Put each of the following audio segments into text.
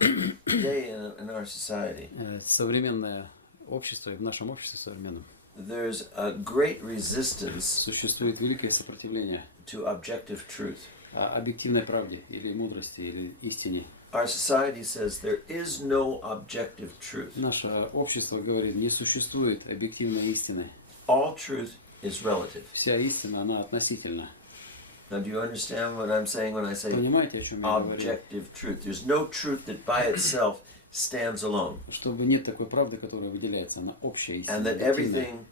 Today in our society, Современное общество, и в нашем обществе современном, there's a great resistance существует великое сопротивление to objective truth. объективной правде, или мудрости, или истине. Our society says there is no objective truth. Наше общество говорит, не существует объективной истины. All truth is relative. Вся истина, она относительна. Now, do you understand what I'm saying when I say Понимаете, о чем я говорю? objective truth? There's no truth that by itself stands alone. Чтобы нет такой правды, которая выделяется, она общая истина. And that everything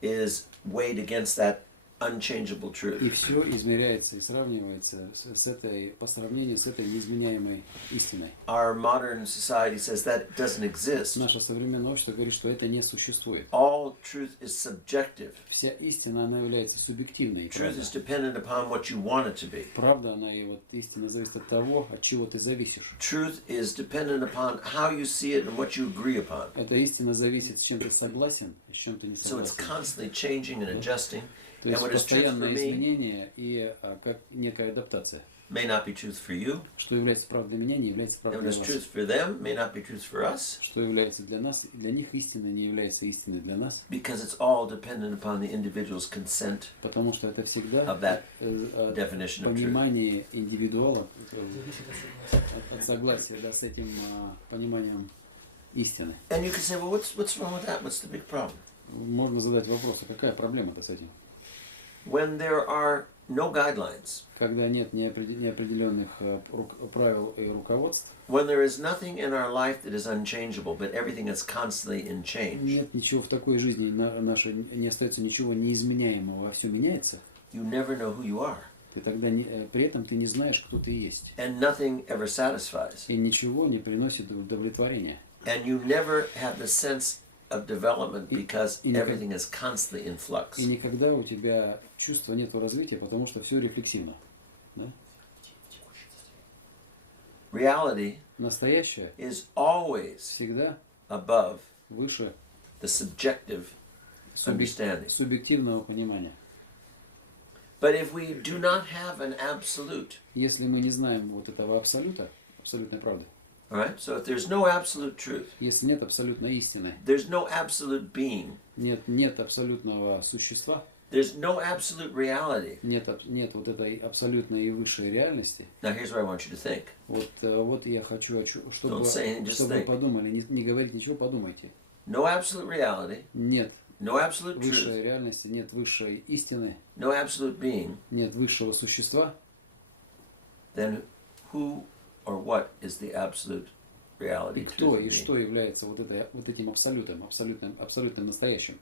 is weighed against that unchangeable И truth. все измеряется и сравнивается с этой, по сравнению с этой неизменяемой истиной. Our modern society says that doesn't exist. Наше современное общество говорит, что это не существует. All truth is subjective. Вся истина, она является субъективной. Truth is dependent upon what you want it to be. Правда, она и вот истина зависит от того, от чего ты зависишь. Truth is dependent upon how you see it and what you agree upon. Эта истина зависит, с чем ты согласен, и с чем ты не So it's согласен. constantly changing and adjusting. То And есть what is truth for постоянное me изменение и как некая адаптация. may not be truth for you. Что является правдой для меня, не является And правдой what для is вас. truth for them may not be truth for us. Что является для нас, для них истиной, не является истиной для нас. Because it's all dependent upon the individual's consent Потому что это всегда of that о definition of truth. понимании индивидуала, от согласия, да, с этим пониманием истины. And you can say, well, what's wrong with that? What's the big problem? Можно задать вопрос, а какая проблема-то с этим? When there are no guidelines, Когда нет неопределенных правил и руководств, when there is nothing in our life that is unchangeable, but everything is constantly in change, нет ничего в такой жизни нашей, не остается ничего неизменяемого, а все меняется, you never know who you are. ты тогда при этом ты не знаешь, кто ты есть. And nothing ever satisfies. И ничего не приносит удовлетворения. And you never have the sense of development because everything is constantly in flux. И никогда у тебя чувства нет развития, потому что все рефлексивно. Да? Reality Настоящее is always всегда above выше the subjective understanding. субъективного понимания. But if we do not have an absolute, Если мы не знаем вот этого абсолюта, абсолютной правды, all right? So if there's no absolute truth, если нет абсолютной истины, there's no absolute being, нет абсолютного существа, there's no absolute reality. нет вот этой абсолютной и высшей реальности, Now here's what I want you to think. вот я хочу, чтобы Don't say it, just вы think. подумали, не говорить ничего, подумайте. No absolute reality, Нет no absolute truth, высшей реальности, нет высшей истины, no absolute being, нет высшего существа, then who or what is the absolute reality? и truth кто of и being? что является вот этим абсолютным настоящим.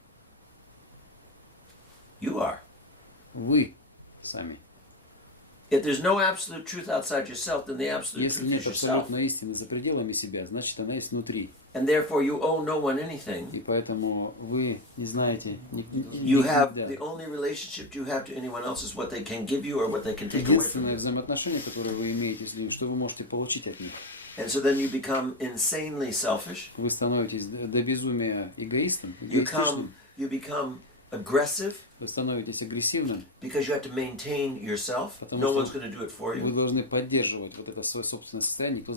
You are. Вы сами. If there's no absolute truth outside yourself, then the absolute Если truth нет is yourself. абсолютной истины за пределами себя, значит она есть внутри. And therefore you owe no one anything. И поэтому вы не знаете You have никогда. the only relationship you have to anyone else is what they can give you or what they can take away from Единственное you. взаимоотношение, которое вы имеете с людьми, что вы можете получить от них. And so then you become insanely selfish. Вы становитесь до безумия эгоистом, You эгоистичным. become aggressive Вы становитесь агрессивным. because you have to maintain yourself. Потому No что one's going to do it for Вы you. должны поддерживать вот это свое собственное состояние, никто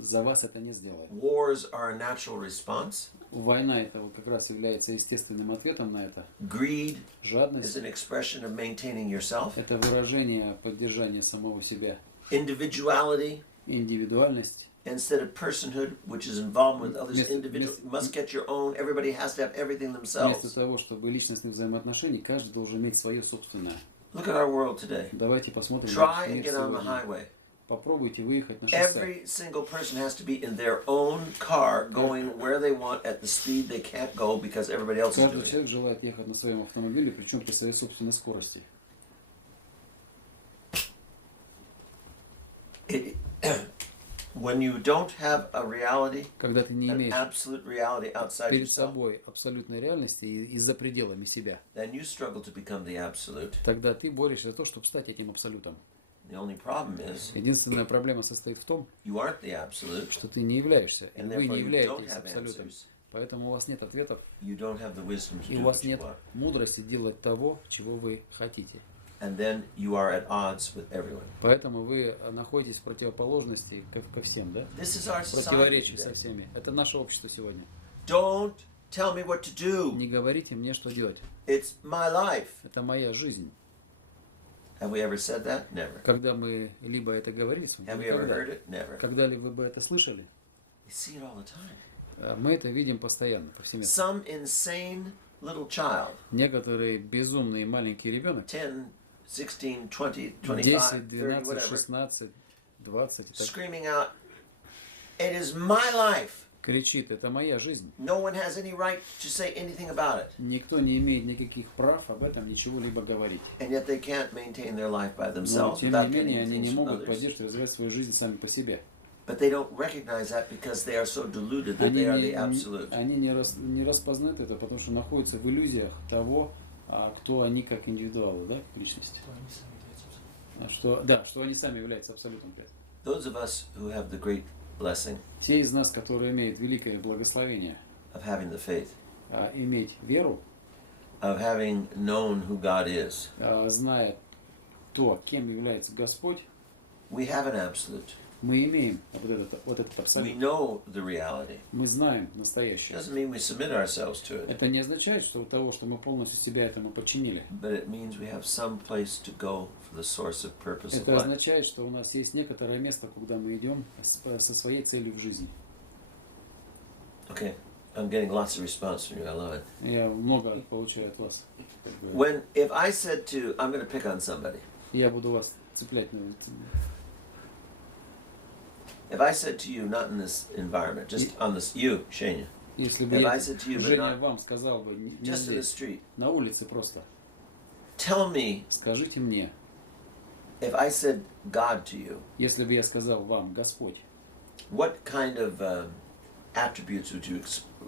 за вас это не сделает. Wars are a natural response. Война это вот как раз является естественным ответом на это. Greed is Жадность an expression of maintaining yourself. это выражение поддержания самого себя. Individuality Индивидуальность. instead of personhood, which is involved with others Вместо- individual. вместо- You must get your own. Everybody has to have everything Вместо themselves. того, чтобы личностных взаимоотношений, каждый должен иметь свое собственное. Look at our world today. Давайте посмотрим Try наш and мир get on the сегодня. highway. Попробуйте выехать на шоссе. Every single person has to be in their own car going where they want at the speed they can't go because everybody else is Каждый doing it. человек желает ехать на своем автомобиле, причем при своей собственной скорости. When you don't have a reality, Когда ты не an имеешь absolute reality outside перед yourself, собой абсолютной реальности и за пределами себя, then you struggle to become the absolute. тогда ты борешься за то, чтобы стать этим абсолютом. The only problem is Единственная проблема состоит в том, you aren't the absolute, что ты не являешься, и and вы therefore не you don't являетесь have абсолютом. answers. Поэтому у вас нет ответов, You don't have the wisdom to и do у вас what you нет want. мудрости делать того, чего вы хотите. and then you are at odds with everyone. Поэтому вы находитесь в противоположности ко всем, да? This is our society Противоречии со today. всеми. Это наше общество сегодня. Don't tell me what to do. Не говорите мне, что делать. It's my life. Это моя жизнь. Have we ever said that? Never. Когда мы либо это говорили с вами, Have we ever heard it? Never. когда-либо вы это слышали, We see it all the time. мы это видим постоянно, повсеместно. Some insane little child, Некоторые безумные маленький ребенок, 10, 16, 20, 25, 10, 30, 12, whatever, 16, 20, и так, screaming out, "It is my life. кричит, это моя жизнь. No one has any right to say anything about it." Никто не имеет никаких прав об этом ничего-либо говорить. And yet they can't maintain their life by Но, themselves тем without не менее, getting они не things from могут others. поддерживать, развивать свою жизнь сами по себе. But they don't recognize that because they are so deluded that Они they are the absolute. не распознают это, потому что находятся в иллюзиях того, кто они как индивидуалы, да, как личности. Что они сами являются абсолютом. Those of us who have the great blessing Те из нас, которые имеют великое благословение, of having the faith, иметь веру, of having known who God is, зная то, кем является Господь, we have an absolute. мы имеем вот этот We абсолют. know the reality. Мы знаем It настоящее. doesn't mean we submit ourselves to it, Это не означает, что что мы полностью себя этому подчинили. but it means we have some place to go for the source of purpose of Это life. означает, что у нас есть некоторое место, куда мы идем со своей целью в жизни. Okay, I'm getting lots of response from you. I love it. Я много получаю от вас. If I said to, I'm going to pick on somebody. Я буду вас цеплять на If I said to you, not in this environment, just on this, you, Shania, Если бы If я, I said to you, but Женя, not- вам сказал бы, не just in the здесь, street, на улице просто, tell me скажите мне, if I said God to you, если бы я сказал вам, Господь, what kind of attributes would you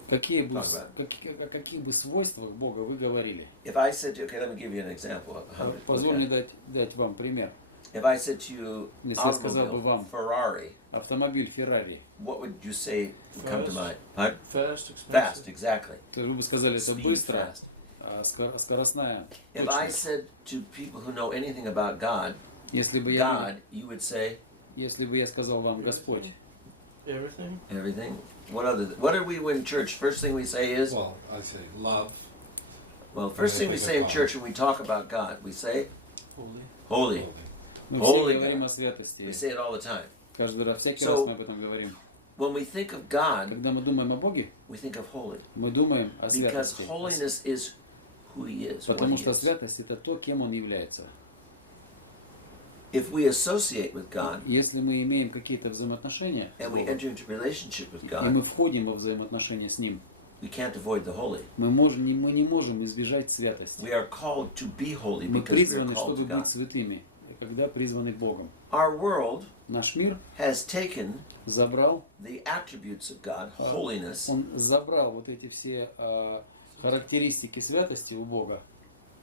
какие бы, Talk about о каких бы свойствах Бога вы говорили? If I said to you, okay, let me give you an example of how it Позволь мне дать вам пример. If I said to you, Если я сказал бы automobile, вам, Ferrari, автомобиль Феррари, what would you say would come to Fast. mind? Huh? Fast, expensive. Fast, exactly. то вы бы сказали, это Speed, быстро, fast. скоростная. If I точность. said to people who know anything about God, Если бы you would say я сказал вам, Господь, Everything. everything. What do we in church? First thing we say is, Well, I'd say love. well, first thing we say in church when we talk about God, we say, Holy. holy. мы Holy все говорим God. о святости. We say it all the time. Каждый раз, всякий So- раз мы об этом говорим. When we think of God, Когда мы думаем о Боге, we think of holy. мы думаем о Because святости. holiness is who he is, what Потому he что is. святость это то, кем Он является. If we associate with God Если мы имеем какие-то взаимоотношения с and we Богом, enter into relationship with и God, мы входим во взаимоотношения с Ним, we can't avoid the holy. мы не можем избежать святости. We are called to be holy Мы because we are призваны, called чтобы to God. быть святыми, когда призваны Богом. Our world Наш мир has taken забрал, the attributes of God, holiness, он забрал вот эти все характеристики святости у Бога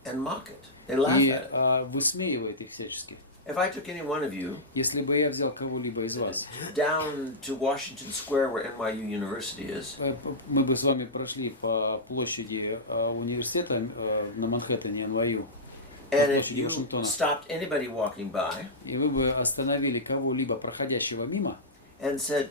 and mock it. They laugh и at it. высмеивает их всячески. If I took any one of you Если бы я взял кого-либо из вас, down to Washington Square where NYU University is, мы бы с вами прошли по площади университета на Манхэттене, NYU, and if площади you Вашингтона, stopped anybody walking by и вы бы остановили кого-либо проходящего мимо, and said,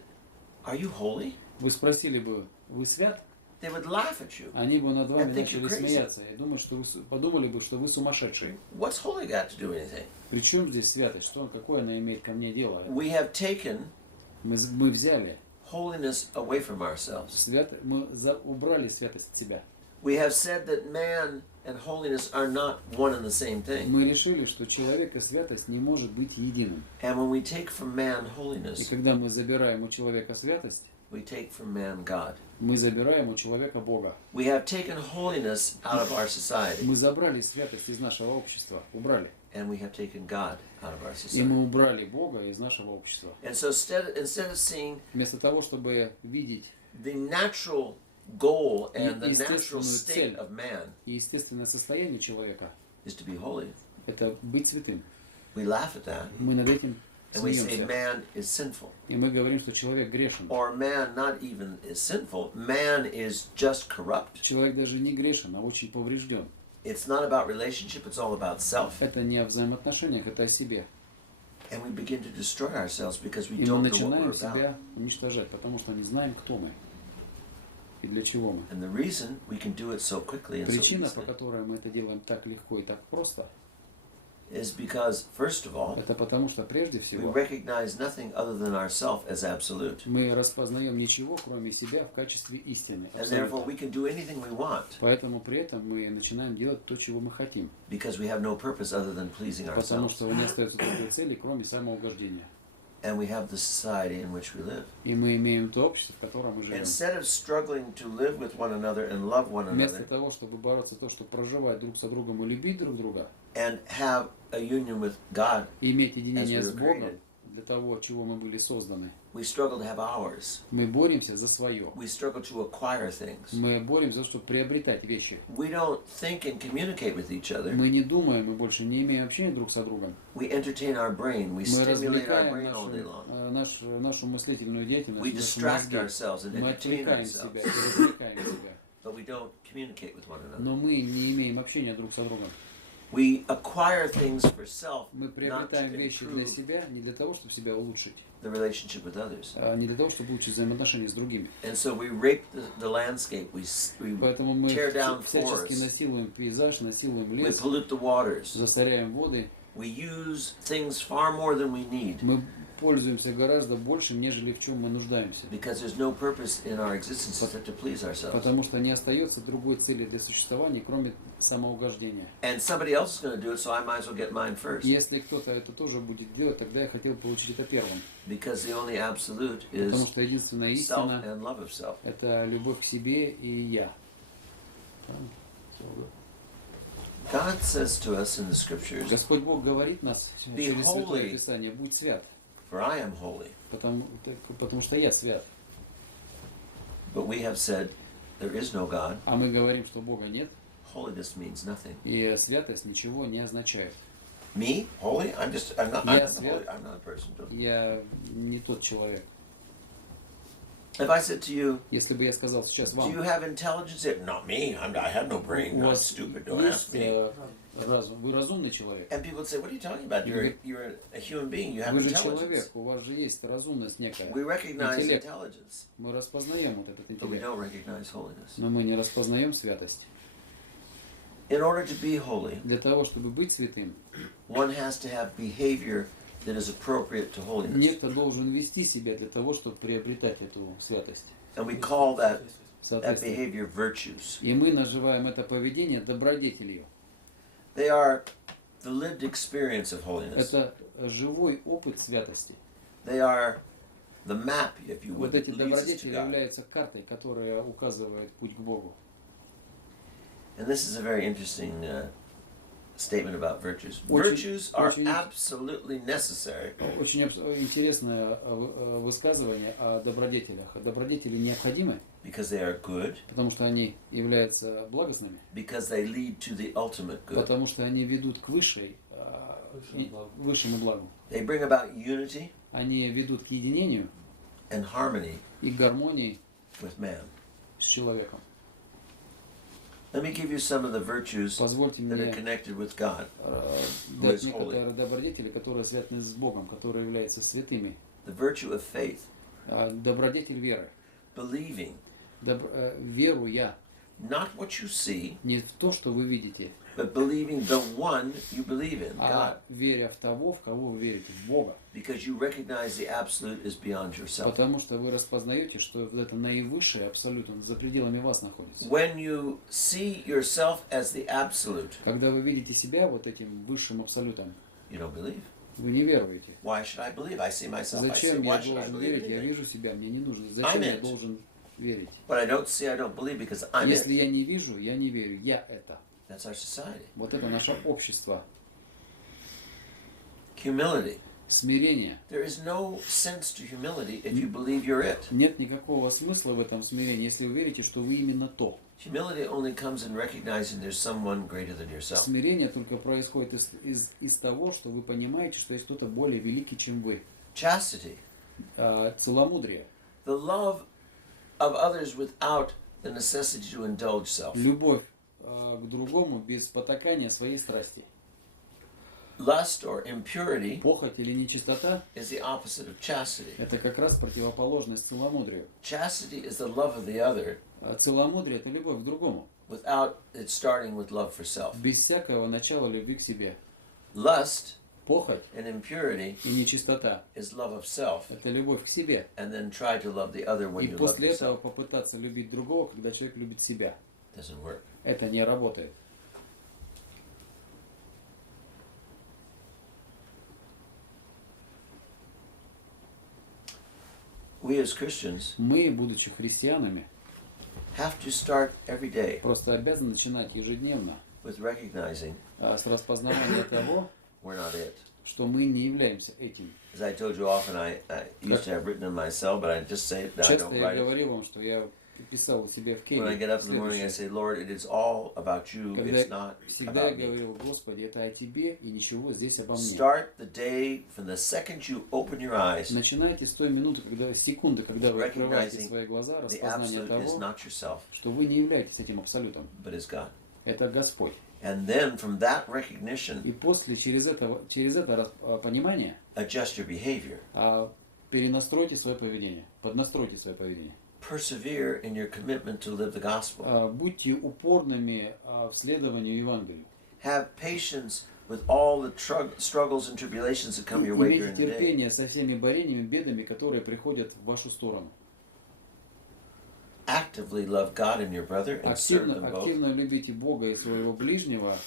"Are you holy?" вы спросили бы, вы свят? They would laugh at you. Они бы над вами I think you're начали crazy. смеяться и думать, что подумали бы, что вы сумасшедший. What's holy got to do with anything? Причем здесь святость? Какое она имеет ко мне дело? We have taken Мы взяли holiness away from ourselves. убрали святость от себя. We have said that man and holiness are not one and the same thing. Мы решили, что человек и святость не может быть единым. And when we take from man И holiness, когда мы забираем у человека святость, we take from man God. мы забираем у человека Бога. We have taken holiness out of our society, Мы забрали святость из нашего общества, убрали. and we have taken God out of our И мы society. убрали Бога из нашего общества. And so instead of seeing Вместо того, чтобы видеть the natural goal and the Естественную natural state цель. of man естественное состояние человека, is to be holy, это быть святым. we laugh at that, Мы над этим and we say смеемся. man is sinful. И мы говорим, что человек грешен. Or man not even is sinful, man is just corrupt. Человек даже не грешен, а очень поврежден. It's not about relationship, it's all about self. Это не о взаимоотношениях, это о себе. And we begin to destroy ourselves because we И мы don't know what we're начинаем about. себя уничтожать, потому что не знаем, кто мы и для чего мы. And the reason we can do it so quickly and so Причина, по easily которой мы это делаем так легко и так просто, is because, first of all, это потому что прежде we всего recognize nothing other than ourself as absolute. мы распознаем ничего, кроме себя, в качестве истины. And therefore абсолюта. we can do anything we want Поэтому при этом мы начинаем делать то, чего мы хотим. because we have no purpose other than pleasing Потому ourselves. что не остается другой цели, кроме самоугождения. And we have the society in which we live. И мы имеем то общество, в котором мы живем. Instead of struggling to live with one another and love one Вместо another того, чтобы бороться за то, чтобы проживать друг со другом и любить друг друга, and have a union with God, и иметь единение As we с were Богом, created. для того, чего мы были созданы, we struggle to have ours. мы боремся за свое. We struggle to acquire things. Мы боремся за то, чтобы приобретать вещи. We don't think and communicate with each other. Мы не думаем, мы больше не имеем общения друг со другом. We entertain our brain. We Мы stimulate our развлекаем brain all day long. нашу мыслительную деятельность, We наши distract мозги. ourselves and Мы entertain отвлекаем себя ourselves. и развлекаем себя. But we don't communicate with one another. Но мы не имеем общения друг со другом. We acquire things for self, Мы not приобретаем to вещи для improve себя не для того, чтобы себя улучшить, the relationship with others. а не для того, чтобы улучшить взаимоотношения с другими. And so we rape the landscape. We Поэтому мы tear down всячески forests. насилуем пейзаж, насилуем We лес, pollute the waters. засоряем воды. We use things far more than we need Мы пользуемся гораздо больше, нежели в чем мы нуждаемся. because there's no purpose in our existence except to please ourselves. Потому что не остается другой цели для существования, кроме самоугождения. And somebody else is going to do it, so I might as well get mine first. Если кто-то это тоже будет делать, тогда я хотел получить это первым. Because the only absolute Потому is что единственная self истина and love of self. – это любовь к себе и я. God says to us in the scriptures, Господь Бог говорит нас Be через Святое holy. Писание: будь свят, For I am holy. потому что я свят. But we have said, there is no God. А мы говорим, что Бога нет, Holiness means nothing. и святость ничего не означает. Me? Holy? I'm not Yes, holy. yeah. I'm not a person. Я не тот человек. If I said to you, Если бы я сказал сейчас do you вам, have intelligence? Not me. I have no brain. у I'm вас stupid. Don't есть ask me. разум, вы разумный человек, And people would say, what are you talking about? You're a human being. You have вы же intelligence. человек, у вас же есть разумность некая. We recognize Интеллект. intelligence, Мы распознаем вот этот but we интеллект, don't recognize holiness. но мы не распознаем святость. In order to be holy, Для того, чтобы быть святым, one has to have behavior that is appropriate to holiness. некто должен вести себя для того, чтобы приобретать эту святость. And we call that Соответственно. behavior virtues. И мы называем это поведение добродетелью. They are the lived experience of holiness. Это живой опыт святости. They are the map, if you would, Вот эти that leads us to добродетели God. являются картой, которая указывает путь к Богу. And this is a very interesting statement about virtues. Очень- Virtues are очень- absolutely necessary Очень интересное высказывание о добродетелях. Добродетели необходимы, because they are good, потому что они являются благостными, because they lead to the ultimate good. потому что они ведут к высшему благу. They bring about unity Они ведут к единению and harmony и к гармонии with man. с человеком. Let me give you some of the virtues Позвольте that are мне connected with God. дать is holy. некоторые добродетели, которые связаны с Богом, которые являются святыми. The virtue of faith, Добродетель веры. believing, Веру я not what you see, не в то, что вы видите, but believing the one you believe in, God. а веря в того, в кого вы верите, в Бога. Because you recognize the absolute is beyond yourself. Потому что вы распознаете, что это наивысшее абсолютно за пределами вас находится. When you see yourself as the absolute, Когда вы видите себя вот этим высшим абсолютом, you don't believe. вы не веруете. Why should I believe? I see myself. I say, Зачем я why should I должен believe верить? Я anything? вижу себя, мне не нужно. Зачем я it. должен верить? What I don't see, I don't believe because I'm Если it. я не вижу, я не верю. Я это. That's our society. Вот это наше общество. Humility. Смирение. There is no sense to humility if you believe you're it. Нет никакого смысла в этом смирении, если вы верите, что вы именно то. Humility only comes in recognizing there's someone greater than yourself. Смирение только происходит из того, что вы понимаете, что есть кто-то более великий, чем вы. Chastity. Целомудрие. The love of others without the necessity to indulge self. Любовь к другому без потакания своей страсти. Lust or impurity Похоть или нечистота is the opposite of chastity. – это как раз противоположность целомудрию. Chastity is the love of the other Целомудрие – это любовь к другому, without it starting with love for self. без всякого начала любви к себе. Lust Похоть and impurity и нечистота is love of self, – это любовь к себе. and then try to love the other when И you love после этого yourself. попытаться любить другого, когда человек любит себя. Doesn't work. Это не работает. We as Christians Мы, будучи христианами, have to start every day просто обязаны начинать ежедневно with recognizing с распознавания того, we're not it. что мы не являемся этим. As I told you often, I used to have written in my cell, but I just say it now. I Часто don't я write it. говорил вам, что я писал у себя в When I келье. get up in the morning, I say, Lord, it is all about you. Когда It's not всегда я about me. говорил: Господи, это о Тебе и ничего здесь обо мне. Start the day from the second you open your eyes. Начинайте с той минуты, секунды, когда вы открываете Recognizing свои глаза, The распознание absolute is того, not yourself, что вы не являетесь этим абсолютом. but is God. Это Господь. And then from that recognition, И после, через это понимание, adjust your behavior. перенастройте свое поведение, поднастройте свое поведение. Persevere in your commitment to live the gospel. Будьте упорными в следовании Евангелию. Have patience with all the struggles and tribulations that come your way Имейте during the day. терпение со всеми борениями, бедами, которые приходят в вашу сторону. Actively love God and your brother and serve them both. Активно любите Бога и своего ближнего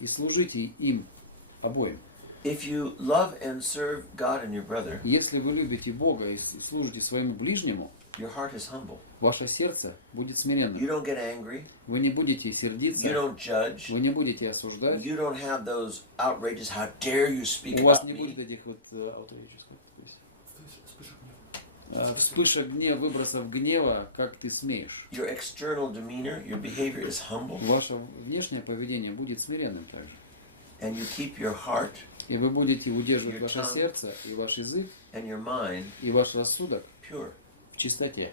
и служите им обоим. If you love and serve God and your brother, Если вы любите Бога и служите своему ближнему, your heart is humble. ваше сердце будет You смиренным. don't get angry. Вы не будете You сердиться, don't judge. вы не будете осуждать. You don't have those outrageous, how dare you speak У вас about не me. будет этих вспышек гнева, выбросов гнева, как ты смеешь. Your external demeanor, your behavior is humble, Ваше внешнее поведение будет смиренным также. and you keep your heart И вы будете удерживать Your ваше tongue. сердце и ваш язык and your mind и ваш рассудок pure. в чистоте.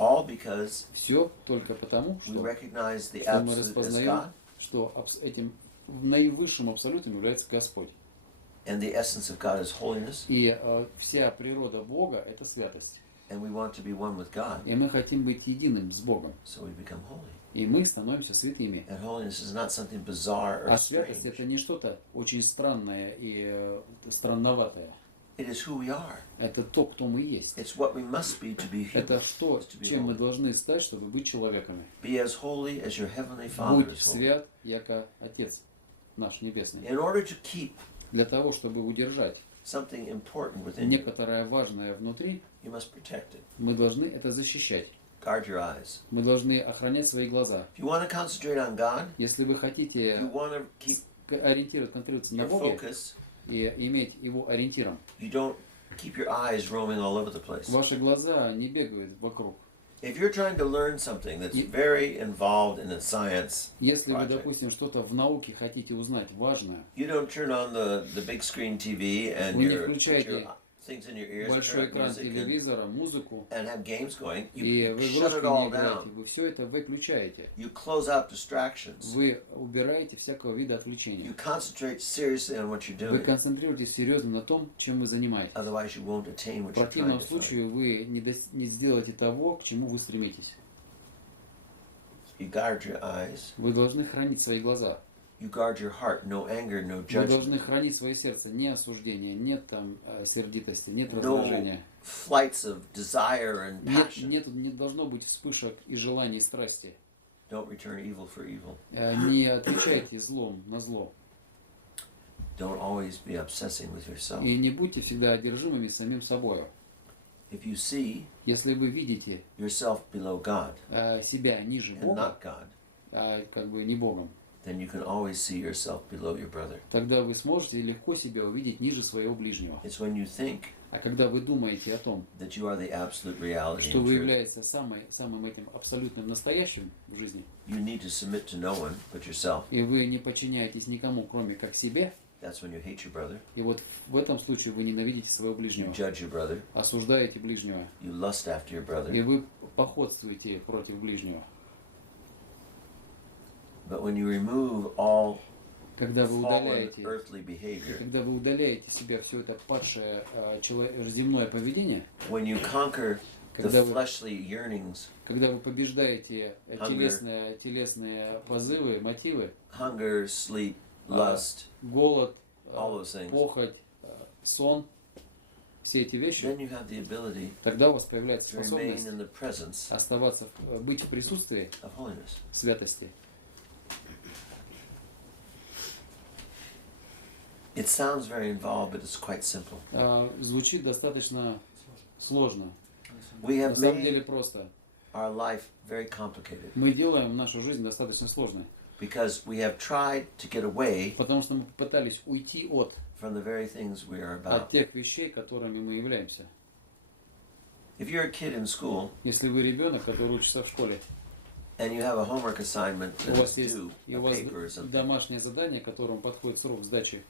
All because Все только потому, we что recognize the мы absolute as распознаем, God, что этим наивысшим абсолютом является Господь. and the essence of God is holiness, И вся природа Бога – это святость. and we want to be one with God, И мы хотим быть единым с Богом. so we become holy. И мы становимся святыми. And holiness is not something bizarre or А святость – strange. это не что-то очень странное и странноватое. It is who we are. Это то, кто мы есть. It's what we must be to be human. Это что, is to be чем мы holy. должны стать, чтобы быть человеками. Be as holy as your heavenly Father Будь is holy. свят, яко Отец наш Небесный. In order to keep Для того, чтобы удержать something important within you, некоторое важное внутри, you must protect it. мы должны это защищать. Guard your eyes. Мы должны охранять свои глаза. If you want to concentrate on God, Если вы if you хотите want to keep концентрироваться на your Боге focus, и иметь Его ориентиром, you don't keep your eyes roaming all over the place. ваши глаза не бегают вокруг. If you're trying to learn something that's Ye- very involved in a science, Если вы, Project. допустим, что-то в науке хотите узнать важное, you don't turn on the big screen TV and Вы не your, put включаете your things in your ears and большой turn up экран music телевизора, музыку, and have games going. и You вы shut игрушки it не all играете, down. вы все это выключаете. You close out distractions. Вы убираете всякого вида You отвлечения. concentrate seriously on what you're Вы doing. концентрируетесь серьезно на том, чем вы занимаетесь. Otherwise, you won't attain В what you're trying противном to find. случае вы не сделаете того, к чему вы стремитесь. You guard your eyes. Вы должны хранить свои глаза. You guard your heart. No anger, no Вы judgment. должны хранить свое сердце. Не осуждения, нет там сердитости, нет No раздражения. flights of desire and passion. Не должно быть вспышек и желаний, и страсти. Don't return evil for evil. Не отвечайте злом на зло. Don't always be obsessing with yourself. И не будьте всегда одержимыми самим собой. If you see Если вы видите yourself below God себя ниже and Бога, not God, как бы не Богом, then you can always see yourself below your brother. тогда вы сможете легко себя увидеть ниже своего ближнего. It's when you think А когда вы думаете о том, that you are the absolute reality что and вы truth, являетесь самым этим абсолютным настоящим в жизни, you need to submit to no one but yourself. и вы не подчиняетесь никому, кроме как себе, That's when you hate your brother, и вот в этом случае вы ненавидите своего you ближнего, judge your brother, осуждаете ближнего, you lust after your и brother, вы походствуете против ближнего. But when you remove all Когда вы fallen удаляете, earthly behavior, когда вы удаляете себя все это падшее земное поведение, when you conquer the когда вы, fleshly yearnings, когда вы побеждаете Hunger. телесные позывы, мотивы, hunger, sleep, lust, голод, all those things, похоть, сон, все эти вещи, then you have the ability тогда у вас появляется to remain способность in the presence оставаться, быть в присутствии of holiness. святости. It sounds very involved, but it's quite simple. Звучит достаточно сложно. We На have самом деле made просто. our life very complicated Мы делаем нашу жизнь достаточно сложной, because we have tried to get away потому что мы пытались уйти from the very things we are от about. тех вещей, которыми мы являемся. If you're a kid in school Если вы ребенок, который учится в школе, and you have a homework assignment у that is вас есть due, и a у вас paper or something, домашнее задание, которому подходит срок сдачи,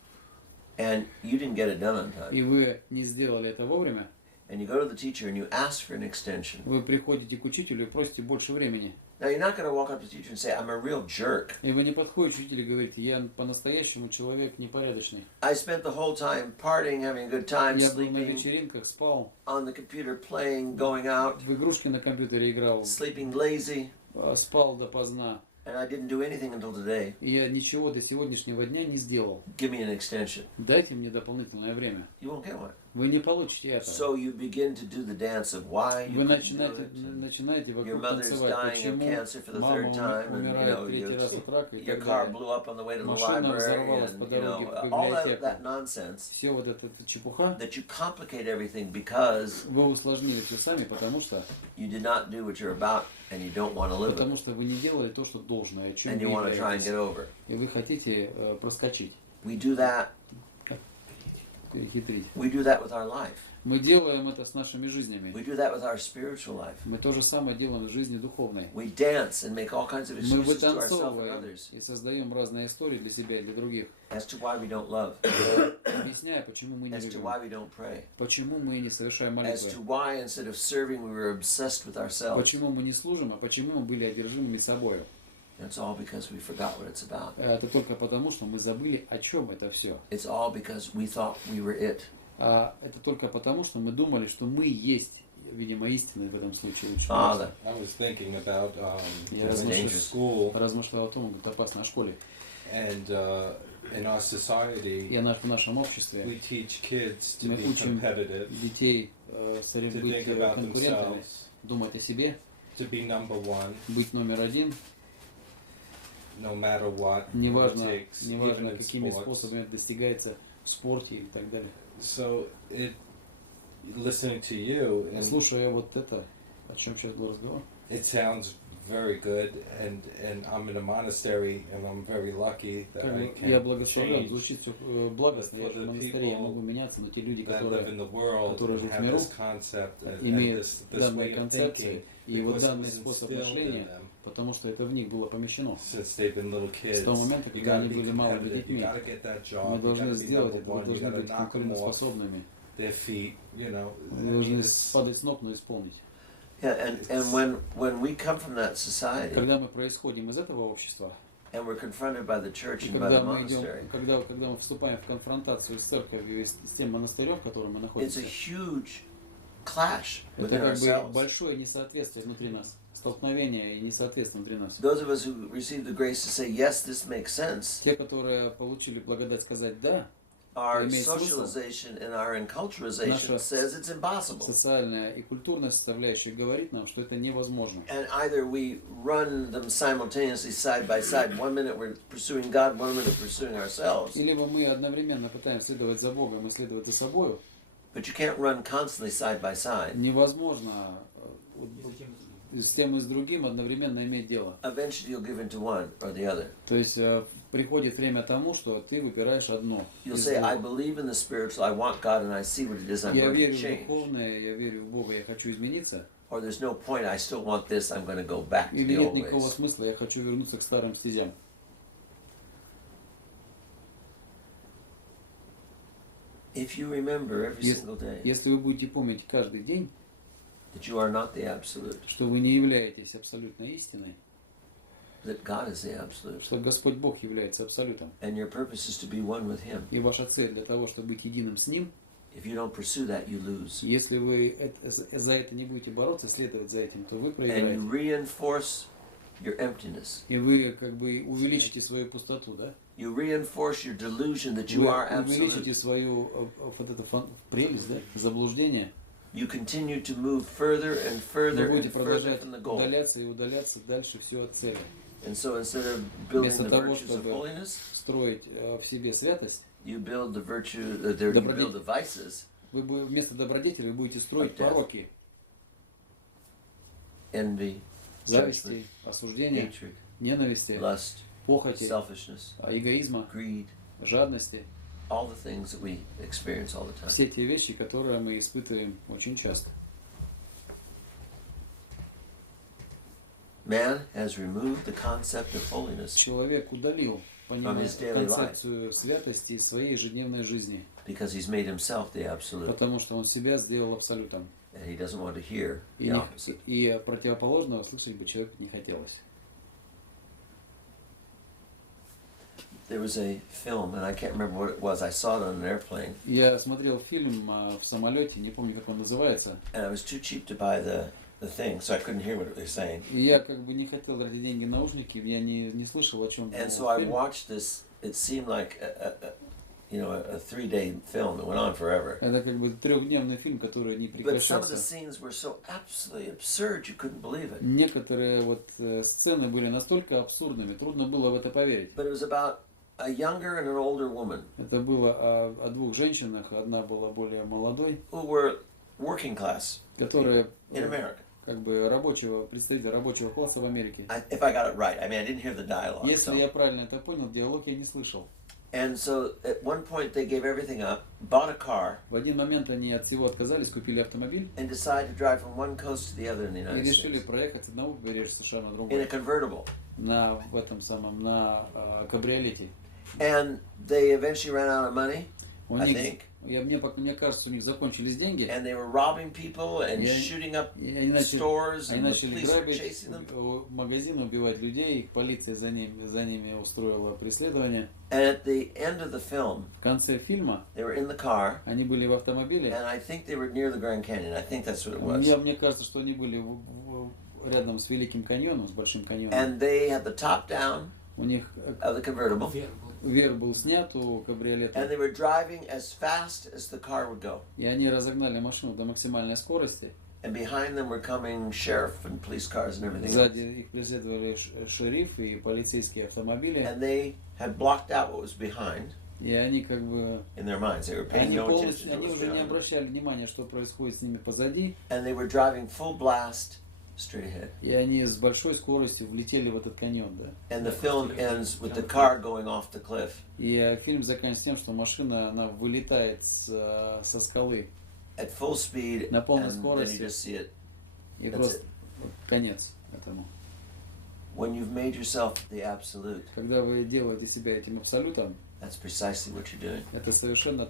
and you didn't get it done on time, и вы не сделали это вовремя, and you go to the teacher and you ask for an extension. вы приходите к учителю и просите больше времени. Now, you're not going to walk up to the teacher and say, I'm a real jerk. И вы не подходите к учителю и говорите: я по-настоящему человек непорядочный. I spent the whole time partying, having a good time, Я был на sleeping вечеринках, спал, on the computer, playing, going out, в игрушки на компьютере играл, sleeping lazy, спал допоздна. and I didn't do anything until today. И я ничего до сегодняшнего дня не сделал. Give me an extension. Дайте мне дополнительное время. You won't get one. Вы не получите это. So you begin to do the dance of why you Вы couldn't do it. начинаете Your вокруг mother's танцевать, dying of почему cancer for the мама third time, and you умирает know третий раз от рака и your так car далее. blew up on the way to the Машина library, взорвалась and по you know дороге в all библиотеку. that nonsense. Все вот эта чепуха, That you complicate everything because вы усложнили все сами, потому что you did not do what you're about, and you don't want to live Потому it, что вы не делали то, что должно, и о чем and вы you want to try and являетесь. get over. И вы хотите проскочить, We do that. перехитрить. We do that with our life. Мы делаем это с нашими жизнями. We do that with our spiritual life. Мы то же самое делаем в жизни духовной. We dance and make all kinds of Мы excuses to ourselves and вытанцовываем others и создаем разные истории для себя и для других, as to why we don't love, объясняя, почему мы не as to любим, why we don't pray, почему мы не совершаем as to молитвы, why instead of serving we were obsessed with ourselves. почему мы не служим, а почему мы были одержимыми собой. It's all because we forgot what it's about. Это только потому, что мы забыли, о чем это все. It's all because we thought we were it. А это только потому, что мы думали, что мы есть, видимо, истина в этом случае. Father, I was thinking about Я It's размышлял, dangerous. school размышлял о том, как это опасно о школе. and in our society И в нашем обществе we teach kids to Мы be учим competitive, детей to быть think about конкурентами, themselves, думать о себе, to be number one, быть номер один, no matter what it неважно, takes, even неважно in какими sports. способами это достигается в спорте и так далее. So listening to you, and Слушая вот это, о чем сейчас был разговор, it sounds very good, and I'm in a monastery, and I'm very lucky that I я can благословлен, change звучит все благостно, я For же the в монастыре, я people могу меняться, но те люди, that live которые in the world которые and живут в have миру, this concept and имеют this данные way of концепции, thinking, и вот because it данный was способ instilled in мышления, them потому что это в них было помещено. since they've been little kids. С того момента, You когда gotta они be были малыми competitive. You детьми, gotta get that мы job. You должны gotta be сделать number это, мы one. You должны gotta быть knock them off конкурентоспособными, their feet. You know. мы должны падать с ног, но исполнить. yeah, and when we come from that society Когда мы происходим из этого общества, and we're confronted by the church и and by the когда мы идем, monastery, когда мы вступаем в конфронтацию с церковью и с тем монастырем, в котором мы it's a находимся, huge clash это within как бы ourselves. большое несоответствие внутри нас, столкновение и несоответствие внутри нас. Those of us who receive the grace to say, yes, this makes sense, Те, которые получили благодать сказать «да», our Имеет смысл. socialization and our enculturation Наша says it's impossible. социальная и культурная составляющая говорит нам, что это невозможно. And either we run them simultaneously side by side. 1 minute we're pursuing God, 1 minute pursuing ourselves. И либо мы одновременно пытаемся следовать за Богом и следовать за собою, But you can't run constantly side by side. невозможно с тем и с другим одновременно иметь дело. Eventually you'll give into one or the other. То есть приходит время тому, что ты выбираешь одно. You'll из say, I двух. believe in the spiritual, I want God, and I see what it is I'm Я going to верю в change. духовное, я верю в Бога, я хочу измениться. Or there's no point, I still want this, I'm going to go back to Или the нет old никакого ways. смысла, я хочу вернуться к старым стезям. If you remember every Yes. single day Если вы будете помнить каждый день, that you are not the absolute, что вы не являетесь абсолютной истиной, that God is the absolute. что Господь Бог является абсолютом. And your purpose is to be one with Him. И ваша цель для того, чтобы быть единым с Ним, If you don't pursue that, you lose. если вы за это не будете бороться, следовать за этим, то вы And you проиграете. reinforce your emptiness. И вы как бы увеличите свою пустоту, да? You reinforce your delusion that you Вы are увеличите absolute. свою вот эту прелесть, да? Заблуждение. You continue to move further and Вы further будете and further продолжать from the goal. удаляться и удаляться дальше все от цели. And so instead of building Вместо the того, virtues of чтобы holiness, строить в себе святость, you build the virtue, you build the vices, вы вместо добродетели вы будете строить Of death. пороки, envy, judgment, зависти, осуждения, hatred, ненависти, lust, похоти, selfishness, эгоизма, greed, жадности. all the things that we experience all the time. Все те вещи, которые мы испытываем очень часто. Man has removed the concept of holiness Человек удалил понимание, his daily концепцию святости из своей ежедневной жизни, because he's made himself the absolute, потому что он себя сделал абсолютом. and he doesn't want to hear И, the opposite. и противоположного слышать бы человеку не хотелось. There was a film, and I can't remember what it was. I saw it on an airplane, Я смотрел фильм в самолете, не помню, как он называется. and I was too cheap to buy the thing, so I couldn't hear what they were saying. И я как бы не хотел ради деньги наушники, я не слышал, о чем And so был I фильм. watched this. It seemed like a 3-day film. It went on forever. Это как бы трехдневный фильм, который не But some of the прекращался. scenes were so absolutely absurd, you couldn't believe it. Некоторые вот сцены были настолько абсурдными, трудно было в это поверить. But it was about a younger and an older woman Это было о двух женщинах, одна была более молодой, who were working class которая in America. как бы представитель рабочего класса в Америке. If I got it right, I mean, I didn't hear the dialogue. Если я правильно это понял, диалог я не слышал. And so at one point they gave everything up, bought a car, В один момент они от всего отказались, купили автомобиль and decided to drive from one coast to the other in the и United решили States проехать с одного побережья США на in a другое. convertible. В этом самом, на кабриолете. And they eventually ran out of money, У I них, think, мне кажется, у них закончились деньги, and they were robbing people and Yeah. shooting up и они stores, они and the начали police were грабить chasing them. магазины, убивать людей, полиция за ними устроила преследование. And at the end of the film, В конце фильма they were in the car, они были в автомобиле. and I think they were near the Grand Canyon. I think that's what it was. Мне кажется, что они были рядом с Великим каньоном, с Большим каньоном. And they had the top down У них of the convertible, верх был снят у and кабриолета, they were driving as fast as the car would go. и они разогнали машину до максимальной скорости. And behind them were coming sheriff and police cars and everything else. Сзади их преследовали шериф и полицейские автомобили. And they had blocked out what was behind И они как бы in their minds. They were paying no attention to они what was уже не behind them. обращали внимания, что происходит с ними позади, And they were driving full blast straight ahead. и они с большой скоростью влетели в этот каньон, да. And the film ends with the car going off the cliff. И фильм заканчивается тем, что машина она вылетает со скалы, At full speed, На полной and then you скорости. just see it. и That's просто it. конец этому. When you've made yourself the absolute, Когда вы делаете себя этим абсолютом, that's precisely what you're doing. это совершенно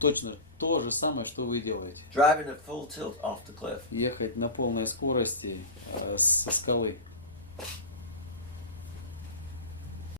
точно то же самое, что вы делаете. Driving at full tilt off the cliff. Ехать на полной скорости со скалы.